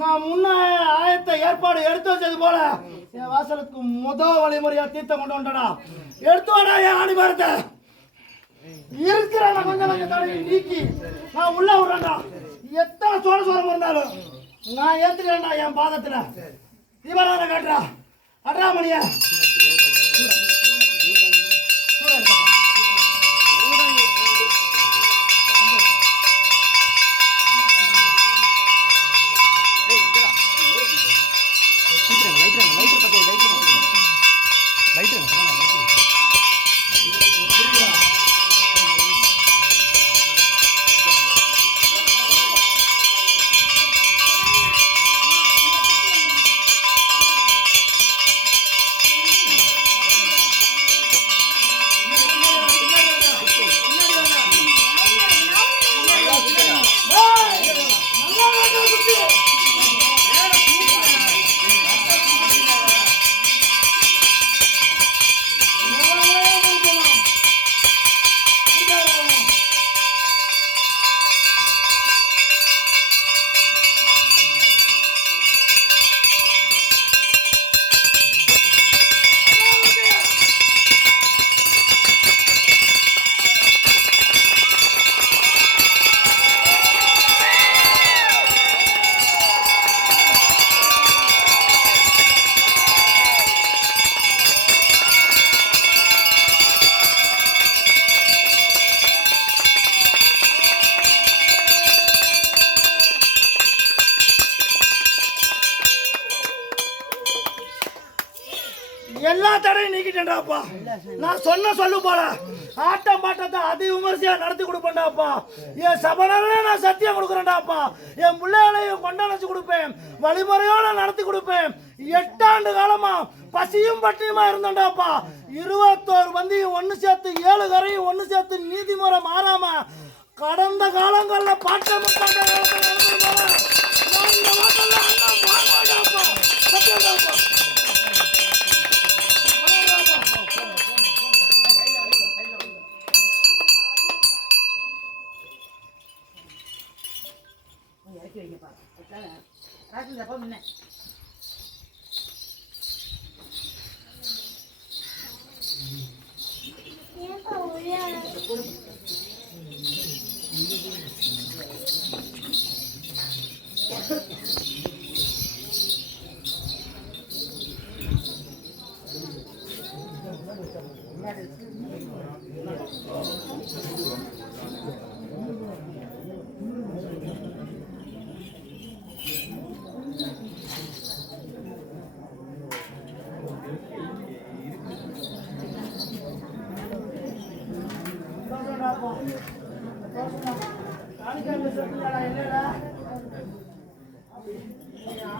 நான் முன்ன ஆயத்த ஏற்பாடு எடுத்து வச்சது போல என் வாசலுக்கு வழிமுறையா தீர்த்தம் கொண்டு வந்தடா. எடுத்து வாடா என் ஆணிபாரத்தை. இருக்கிற கொஞ்சம் கொஞ்சம் தடவை நீக்கி நான் உள்ள விடுறேன்டா. எத்தனை சோரம் இருந்தாலும் நான் ஏத்துக்கிறேன்டா என் பாதத்துல. தீபாராதனை காட்டுறா. அட்ரா மணியா எல்லா தடையும் நீக்கிட்டேன்டாப்பா. நான் சொன்ன சொல்லு போல ஆட்டம் பாட்டத்தை அதி விமர்சையா நடத்தி கொடுப்பேன்டாப்பா. என் சபனாலே நான் சத்தியம் கொடுக்குறேன்டாப்பா. என் பிள்ளைகளையும் கொண்டாச்சு கொடுப்பேன், வழிமுறையோட நடத்தி கொடுப்பேன். 8 ஆண்டு காலமா பசியும் பட்டியுமா இருந்தேன்டாப்பா. 21 பந்தியும் ஒன்று சேர்த்து 7 கரையும் ஒன்று சேர்த்து நீதிமுறை மாறாம கடந்த காலங்கள்ல பாட்டம் சத்தியம்டாப்பா.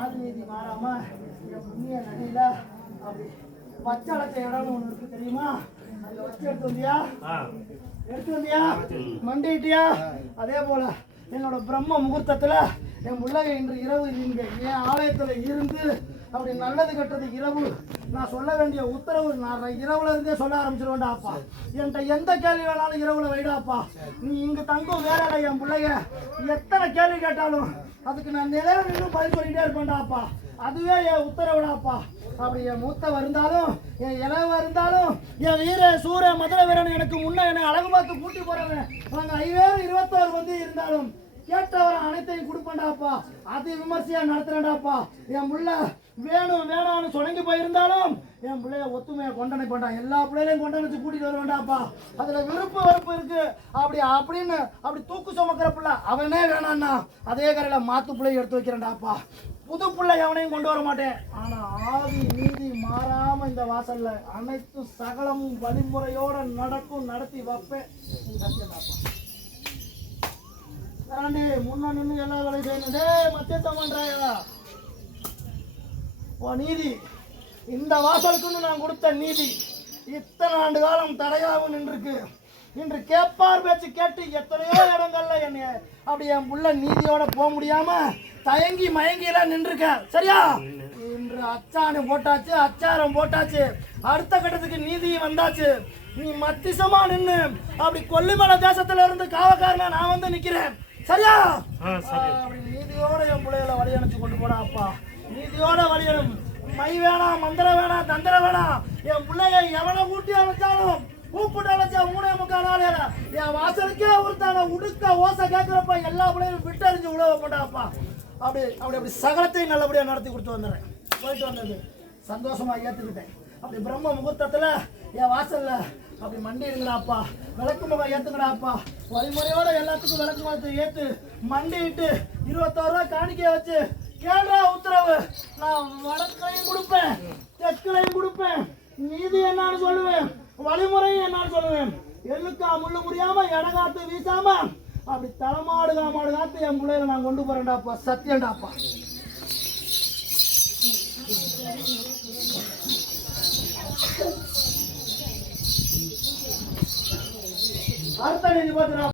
ஆதிநீதி மாறாம புண்ணிய நதியில அப்படி பச்சளத்தை இடம் ஒண்ணு இருக்கு தெரியுமா? அதுல வச்சு எடுத்து வந்தியா மண்டிட்டியா? அதே போல என்னோட பிரம்ம முகூர்த்தத்துல என் பிள்ளைங்க இன்று இரவு இங்க என் ஆலயத்துல இருந்து அப்படி நல்லது கெட்டது இரவு நான் சொல்ல வேண்டிய உத்தரவு நான் இரவுல இருந்தே சொல்ல ஆரம்பிச்சிருவேன்டாப்பா. என்கிட்ட எந்த கேள்வி வேணாலும் இரவுல வைடாப்பா. நீ இங்க தங்கும் வேற என் பிள்ளைங்க எத்தனை கேள்வி கேட்டாலும் அதுக்கு நான் நிலையில நின்று பதில் சொல்லிட்டே இருப்பேன்டாப்பா. அதுவே என் உத்தரவுடாப்பா. அப்படி என் மூத்தவ இருந்தாலும் என் இளவ இருந்தாலும் என் வீர சூர மதுரை வீரன் எனக்கு முன்ன என்னை அழகு பார்த்து கூட்டி போறவன் நாங்க 21 வந்து இருந்தாலும் கேட்டவரை அனைத்தையும் கொடுப்பேன்டாப்பா. அது விமர்சையா நடத்துறேன்டாப்பா. என் புள்ள வேணும் வேணாம்னு சொடங்கி போயிருந்தாலும் என் பிள்ளைய ஒத்துமையை கொண்டனை பண்ணான். எல்லா பிள்ளைகளையும் கொண்டனைச்சு கூட்டிட்டு வருவேன்டாப்பா. அதுல விருப்பு வெறுப்பு இருக்கு அப்படின்னு அப்படி தூக்கு சுமக்கிற பிள்ளை அவனே வேணான்னா அதே கரையில மாத்து பிள்ளைய எடுத்து வைக்கிறேன்டாப்பா. புது பிள்ளை எவனையும் கொண்டு வர மாட்டேன். ஆனா ஆதி நீதி மாறாம இந்த வாசல்ல அனைத்து சகலமும் வழிமுறையோட நடக்கும் நடத்தி வைப்பேன். முன்ன நின்று எல்லா வேலையும் செய்யணும். மத்தியத்தம் பண்றாயா நீதி இந்த வாசலுக்குன்னு நான் கொடுத்த நீதி இத்தனை ஆண்டு காலம் தடையாகவும் நின்றுருக்கு. இன்று கேட்பார் பேச்சு கேட்டு எத்தனையோ இடங்கள்ல என்னை அப்படி என் புள்ள நீதியோட போக முடியாம தயங்கி மயங்கிலாம் நின்றுருக்க. சரியா? இன்று அச்சாணி போட்டாச்சு, அச்சாரம் போட்டாச்சு, அடுத்த கட்டத்துக்கு நீதி வந்தாச்சு. நீ மத்திசமா நின்று அப்படி கொல்லிமலை தேசத்துல இருந்து காவக்காரனா நான் வந்து நிக்கிறேன். சரியா? அப்படி நீதியோட என் பிள்ளைகளை வழி அனுப்பிச்சு கொண்டு போடா அப்பா. நீதியோட வழி அனுப்பு. மை வேணாம், மந்திரம் வேணாம், தந்திரம் வேணாம். என் பிள்ளைய எவனை கூட்டி அழைச்சாலும் கூப்பிட்டு அழைச்சா 3.25 நாளையில என் வாசலுக்கே ஒருத்தான உடுக்க ஓசை கேட்கிறப்ப எல்லா பிள்ளைகளும் விட்டறிஞ்சு உழவ போட்டாப்பா. அப்படி அப்படி அப்படி சகலத்தையும் நல்லபடியா நடத்தி கொடுத்து வந்துடுறேன். போயிட்டு வந்தது சந்தோஷமா ஏத்துக்கிட்டேன். அப்படி பிரம்ம முகூர்த்தத்துல என் வாசல்ல அப்படி மண்டிடுங்கடாப்பா, விளக்கு முகம் ஏத்துங்கடாப்பா. வழிமுறையோட எல்லாத்துக்கும் விளக்கு முகத்தை ஏத்து மண்டிட்டு 21 ரூபா காணிக்கைய வச்சு கேள்றா உத்தரவு. நான் வடக்கையும் கொடுப்பேன், தெற்குலையும் கொடுப்பேன். நீதி என்னன்னு சொல்லுவேன், வழிமுறையும் என்னன்னு சொல்லுவேன். எள்ளுக்கா முள்ளு முடியாம இடகாத்து வீசாம அப்படி தலைமாடு காமாடு காத்து என் பிள்ளைகளை நான் கொண்டு போறேன்டாப்பா. சத்தியம்டாப்பா. அடுத்த நீதி பார்த்தா